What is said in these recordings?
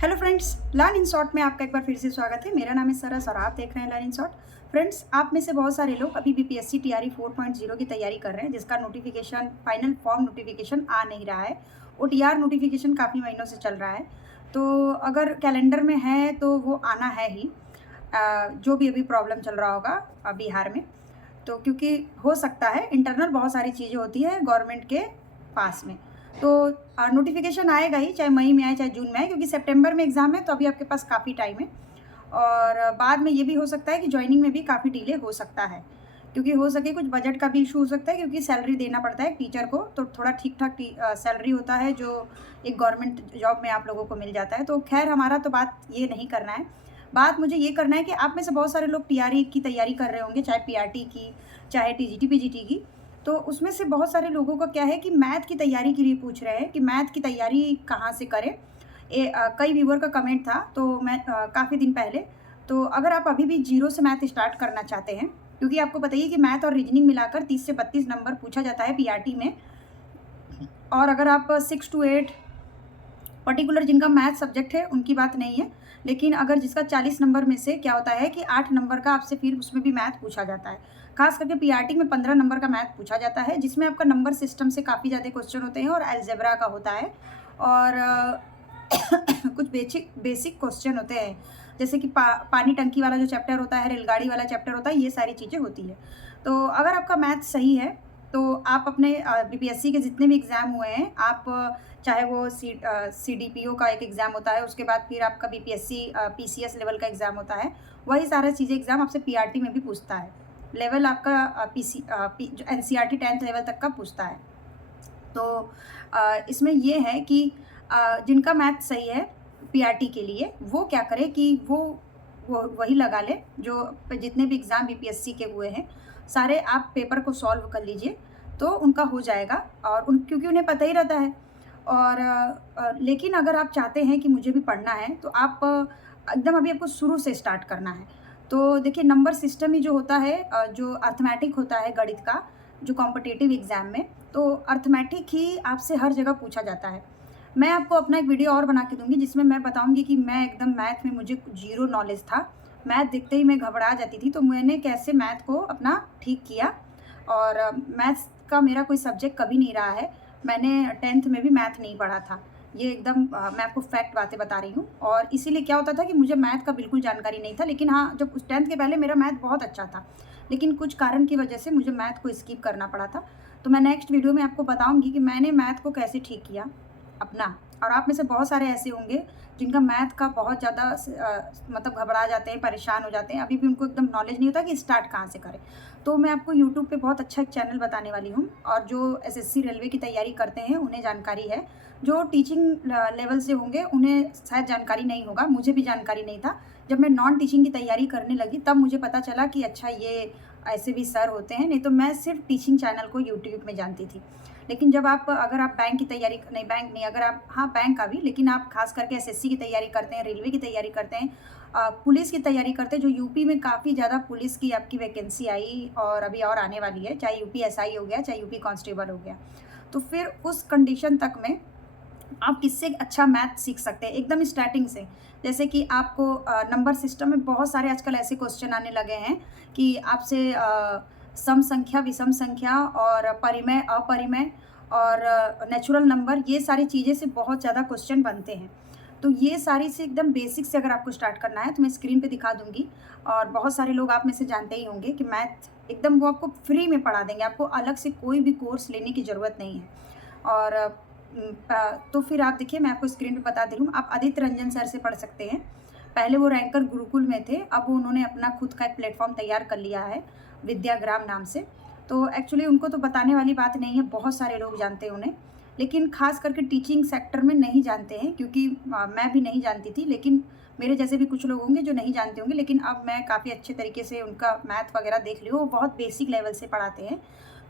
Hello friends, learn in short में आपका एक बार फिर से स्वागत है। मेरा नाम है सरस और आप देख रहे हैं लर्न इन शॉर्ट। फ्रेंड्स, आप में से बहुत सारे लोग अभी बीपीएससी टीआरई 4.0 की तैयारी कर रहे हैं, जिसका नोटिफिकेशन फाइनल फॉर्म नोटिफिकेशन आ नहीं रहा है। ओटीआर नोटिफिकेशन काफ़ी महीनों से चल रहा है, तो अगर कैलेंडर में है तो वो आना है ही। जो भी अभी प्रॉब्लम चल रहा होगा बिहार में, तो क्योंकि हो सकता है इंटरनल बहुत सारी चीज़ें होती है गवर्नमेंट के पास में, तो नोटिफिकेशन आएगा ही, चाहे मई में आए चाहे जून में आए, क्योंकि सितंबर में एग्ज़ाम है तो अभी आपके पास काफ़ी टाइम है। और बाद में ये भी हो सकता है कि जॉइनिंग में भी काफ़ी डिले हो सकता है, क्योंकि हो सके कुछ बजट का भी इशू हो सकता है, क्योंकि सैलरी देना पड़ता है टीचर को, तो थोड़ा ठीक ठाक सैलरी होता है जो एक गवर्नमेंट जॉब में आप लोगों को मिल जाता है। तो खैर, हमारा तो बात ये नहीं करना है। बात मुझे ये करना है कि आप में से बहुत सारे लोग टीआरई की तैयारी कर रहे होंगे, चाहे पीआरटी की, चाहे टीजीटी पीजीटी की। तो उसमें से बहुत सारे लोगों का क्या है कि मैथ की तैयारी के लिए पूछ रहे हैं कि मैथ की तैयारी कहाँ से करें। कई व्यूअर का कमेंट था, तो मैं काफ़ी दिन पहले, तो अगर आप अभी भी जीरो से मैथ स्टार्ट करना चाहते हैं, क्योंकि आपको बताइए कि मैथ और रीजनिंग मिलाकर 30 से 32 नंबर पूछा जाता है पीआरटी में। और अगर आप 6 to 8 पर्टिकुलर जिनका मैथ सब्जेक्ट है उनकी बात नहीं है, लेकिन अगर जिसका 40 नंबर में से क्या होता है कि 8 नंबर का आपसे फिर उसमें भी मैथ पूछा जाता है। खास करके पीआरटी में 15 नंबर का मैथ पूछा जाता है, जिसमें आपका नंबर सिस्टम से काफ़ी ज़्यादा क्वेश्चन होते हैं और अलजेब्रा का होता है। और कुछ बेसिक क्वेश्चन होते हैं, जैसे कि पानी टंकी वाला जो चैप्टर होता है, रेलगाड़ी वाला चैप्टर होता है, ये सारी चीज़ें होती है। तो अगर आपका मैथ सही है तो आप अपने बीपीएससी के जितने भी एग्ज़ाम हुए हैं, आप चाहे वो सीडीपीओ का एक एग्ज़ाम होता है, उसके बाद फिर आपका बीपीएससी पीसीएस लेवल का एग्ज़ाम होता है, वही सारा चीज़ें एग्ज़ाम आपसे पीआरटी में भी पूछता है। लेवल आपका जो एनसीईआरटी 10th लेवल तक का पूछता है। तो इसमें ये है कि जिनका मैथ सही है पीआरटी के लिए, वो क्या करे कि वो वही लगा ले जो जितने भी एग्ज़ाम बीपीएससी के हुए हैं, सारे आप पेपर को सॉल्व कर लीजिए, तो उनका हो जाएगा। और क्योंकि उन्हें पता ही रहता है। और लेकिन अगर आप चाहते हैं कि मुझे भी पढ़ना है, तो आप एकदम अभी आपको शुरू से स्टार्ट करना है। तो देखिए, नंबर सिस्टम ही जो होता है, जो अर्थमेटिक होता है गणित का, जो कॉम्पिटिटिव एग्ज़ाम में, तो अर्थमेटिक ही आपसे हर जगह पूछा जाता है। मैं आपको अपना एक वीडियो और बना के दूँगी, जिसमें मैं बताऊँगी कि मैं एकदम मैथ में मुझे ज़ीरो नॉलेज था। मैथ दिखते ही मैं घबरा जाती थी, तो मैंने कैसे मैथ को अपना ठीक किया। और मैथ्स का मेरा कोई सब्जेक्ट कभी नहीं रहा है। मैंने 10th में भी मैथ नहीं पढ़ा था। ये एकदम मैं आपको फैक्ट बातें बता रही हूँ। और इसीलिए क्या होता था कि मुझे मैथ का बिल्कुल जानकारी नहीं था, लेकिन हाँ, जब उस 10th के पहले मेरा मैथ बहुत अच्छा था, लेकिन कुछ कारण की वजह से मुझे मैथ को स्किप करना पड़ा था। तो मैं नेक्स्ट वीडियो में आपको बताऊँगी कि मैंने मैथ को कैसे ठीक किया अपना। और आप में से बहुत सारे ऐसे होंगे जिनका मैथ का बहुत ज़्यादा मतलब घबरा जाते हैं, परेशान हो जाते हैं, अभी भी उनको एकदम नॉलेज नहीं होता कि स्टार्ट कहाँ से करें। तो मैं आपको यूट्यूब पे बहुत अच्छा एक चैनल बताने वाली हूँ, और जो एसएससी रेलवे की तैयारी करते हैं उन्हें जानकारी है। जो टीचिंग लेवल से होंगे उन्हें शायद जानकारी नहीं होगा, मुझे भी जानकारी नहीं था। जब मैं नॉन टीचिंग की तैयारी करने लगी तब मुझे पता चला कि अच्छा, ये ऐसे भी सर होते हैं, नहीं तो मैं सिर्फ टीचिंग चैनल को यूट्यूब में जानती थी। लेकिन जब आप अगर आप बैंक की तैयारी नहीं, बैंक नहीं, अगर आप, हाँ, बैंक का भी, लेकिन आप खास करके एसएससी की तैयारी करते हैं, रेलवे की तैयारी करते हैं, पुलिस की तैयारी करते हैं, जो यूपी में काफ़ी ज़्यादा पुलिस की आपकी वैकेंसी आई और अभी और आने वाली है, चाहे यूपी एसआई हो गया, चाहे यूपी कांस्टेबल हो गया। तो फिर उस कंडीशन तक में आप किससे अच्छा मैथ सीख सकते हैं एकदम स्टार्टिंग से। जैसे कि आपको नंबर सिस्टम में बहुत सारे आजकल ऐसे क्वेश्चन आने लगे हैं कि आपसे सम संख्या, विषम संख्या और परिमेय, अपरिमेय और नेचुरल नंबर, ये सारी चीज़ें से बहुत ज़्यादा क्वेश्चन बनते हैं। तो ये सारी से एकदम बेसिक से अगर आपको स्टार्ट करना है तो मैं स्क्रीन पे दिखा दूँगी। और बहुत सारे लोग आप में से जानते ही होंगे कि मैथ एकदम वो आपको फ्री में पढ़ा देंगे, आपको अलग से कोई भी कोर्स लेने की ज़रूरत नहीं है। और तो फिर आप देखिए, मैं आपको स्क्रीन पे बता दे रही हूँ, आप आदित्य रंजन सर से पढ़ सकते हैं। पहले वो रैंकर गुरुकुल में थे, अब उन्होंने अपना खुद का एक प्लेटफॉर्म तैयार कर लिया है, विद्याग्राम नाम से। तो एक्चुअली उनको तो बताने वाली बात नहीं है, बहुत सारे लोग जानते हैं उन्हें, लेकिन खास करके टीचिंग सेक्टर में नहीं जानते हैं, क्योंकि मैं भी नहीं जानती थी, लेकिन मेरे जैसे भी कुछ लोग होंगे जो नहीं जानते होंगे। लेकिन अब मैं काफ़ी अच्छे तरीके से उनका मैथ वगैरह देख ली हूँ, वो बहुत बेसिक लेवल से पढ़ाते हैं।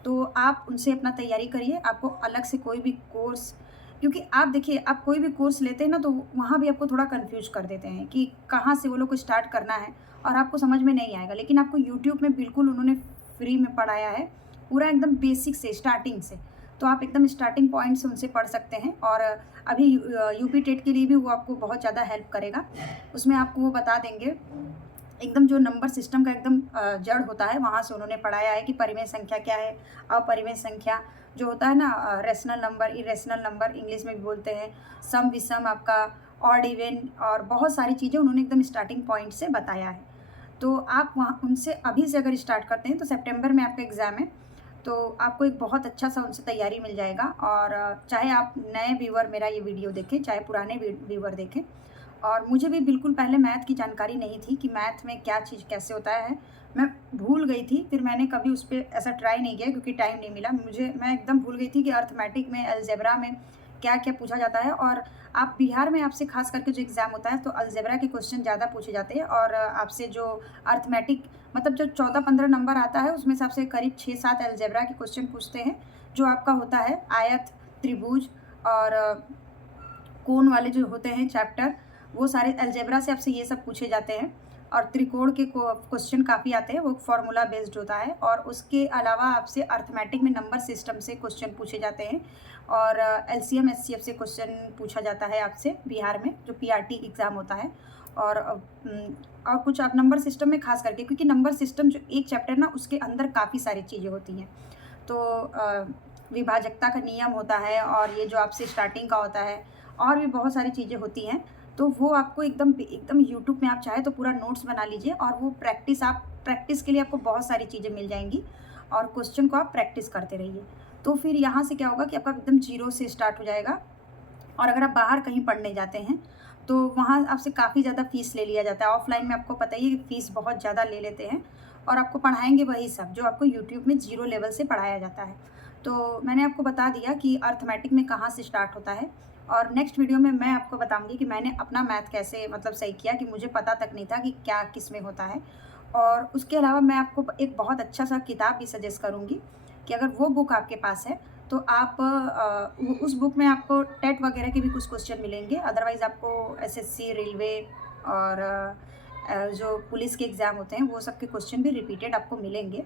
तो आप उनसे अपना तैयारी करिए, आपको अलग से कोई भी कोर्स, क्योंकि आप देखिए, आप कोई भी कोर्स लेते हैं ना, तो वहाँ भी आपको थोड़ा कंफ्यूज कर देते हैं कि कहाँ से वो लोग को स्टार्ट करना है, और आपको समझ में नहीं आएगा। लेकिन आपको यूट्यूब में बिल्कुल उन्होंने फ्री में पढ़ाया है, पूरा एकदम बेसिक से, स्टार्टिंग से। तो आप एकदम स्टार्टिंग पॉइंट से उनसे पढ़ सकते हैं। और अभी यूपी टेट के लिए भी वो आपको बहुत ज़्यादा हेल्प करेगा। उसमें आपको वो बता देंगे एकदम जो नंबर सिस्टम का एकदम जड़ होता है, वहाँ से उन्होंने पढ़ाया है कि परिमेय संख्या क्या है, अपरिमेय संख्या जो होता है ना, rational number, irrational number English में भी बोलते हैं, सम विषम आपका, ऑड इवन, और बहुत सारी चीज़ें उन्होंने एकदम स्टार्टिंग पॉइंट से बताया है। तो आप वहाँ उनसे अभी से अगर स्टार्ट करते हैं तो सितंबर में आपका एग्ज़ाम है, तो आपको एक बहुत अच्छा सा उनसे तैयारी मिल जाएगा। और चाहे आप नए व्यूअर मेरा ये वीडियो देखें, चाहे पुराने व्यूअर देखें, और मुझे भी बिल्कुल पहले मैथ की जानकारी नहीं थी कि मैथ में क्या चीज़ कैसे होता है, मैं भूल गई थी। फिर मैंने कभी उस पर ऐसा ट्राई नहीं किया क्योंकि टाइम नहीं मिला मुझे। मैं एकदम भूल गई थी कि अर्थमेटिक में, अलजेब्रा में क्या क्या पूछा जाता है। और आप बिहार में आपसे खास करके जो एग्ज़ाम होता है तो अलजेब्रा के क्वेश्चन ज़्यादा पूछे जाते हैं। और आपसे जो अर्थमेटिक मतलब जो 14-15 नंबर आता है उसमें से आपसे करीब 6-7 अलजेब्रा के क्वेश्चन पूछते हैं, जो आपका होता है आयत, त्रिभुज और कोण वाले जो होते हैं चैप्टर, वो सारे अलजेब्रा से आपसे ये सब पूछे जाते हैं। और त्रिकोण के क्वेश्चन काफ़ी आते हैं, वो फार्मूला बेस्ड होता है। और उसके अलावा आपसे अर्थमेटिक में नंबर सिस्टम से क्वेश्चन पूछे जाते हैं। और एलसीएम एचसीएफ से क्वेश्चन पूछा जाता है आपसे बिहार में, जो पीआरटी एग्ज़ाम होता है। और कुछ आप नंबर सिस्टम में खास करके, क्योंकि नंबर सिस्टम जो एक चैप्टर ना, उसके अंदर काफ़ी सारी चीज़ें होती हैं। तो विभाजकता का नियम होता है, और ये जो आपसे स्टार्टिंग का होता है, और भी बहुत सारी चीज़ें होती हैं। तो वो आपको एकदम यूट्यूब में आप चाहे तो पूरा नोट्स बना लीजिए, और वो प्रैक्टिस के लिए आपको बहुत सारी चीज़ें मिल जाएंगी, और क्वेश्चन को आप प्रैक्टिस करते रहिए। तो फिर यहाँ से क्या होगा कि आपका एकदम जीरो से स्टार्ट हो जाएगा। और अगर आप बाहर कहीं पढ़ने जाते हैं तो वहाँ आपसे काफ़ी ज़्यादा फ़ीस ले लिया जाता है। ऑफलाइन में आपको पता ही है कि फ़ीस बहुत ज़्यादा ले लेते हैं, और आपको पढ़ाएंगे वही सब जो आपको यूट्यूब में जीरो लेवल से पढ़ाया जाता है। तो मैंने आपको बता दिया कि अर्थमेटिक में कहाँ से स्टार्ट होता है। और नेक्स्ट वीडियो में मैं आपको बताऊंगी कि मैंने अपना मैथ कैसे मतलब सही किया, कि मुझे पता तक नहीं था कि क्या किस में होता है। और उसके अलावा मैं आपको एक बहुत अच्छा सा किताब भी सजेस्ट करूँगी, कि अगर वो बुक आपके पास है तो आप उस बुक में आपको टेट वगैरह के भी कुछ क्वेश्चन मिलेंगे। अदरवाइज़ आपको एसएससी, रेलवे और जो पुलिस के एग्ज़ाम होते हैं वो सब के क्वेश्चन भी रिपीटेड आपको मिलेंगे,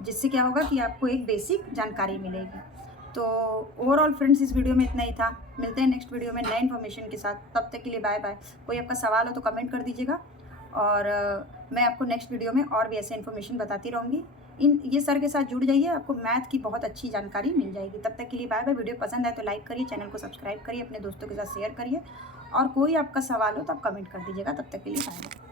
जिससे क्या होगा कि आपको एक बेसिक जानकारी मिलेगी। तो ओवरऑल फ्रेंड्स, इस वीडियो में इतना ही था। मिलते हैं नेक्स्ट वीडियो में नए इन्फॉर्मेशन के साथ। तब तक के लिए बाय बाय। कोई आपका सवाल हो तो कमेंट कर दीजिएगा, और मैं आपको नेक्स्ट वीडियो में और भी ऐसे इन्फॉर्मेशन बताती रहूँगी। ये सर के साथ जुड़ जाइए, आपको मैथ की बहुत अच्छी जानकारी मिल जाएगी। तब तक के लिए बाय बाय। वीडियो पसंद आए तो लाइक करिए, चैनल को सब्सक्राइब करिए, अपने दोस्तों के साथ शेयर करिए, और कोई आपका सवाल हो तो आप कमेंट कर दीजिएगा। तब तक के लिए बाय बाय।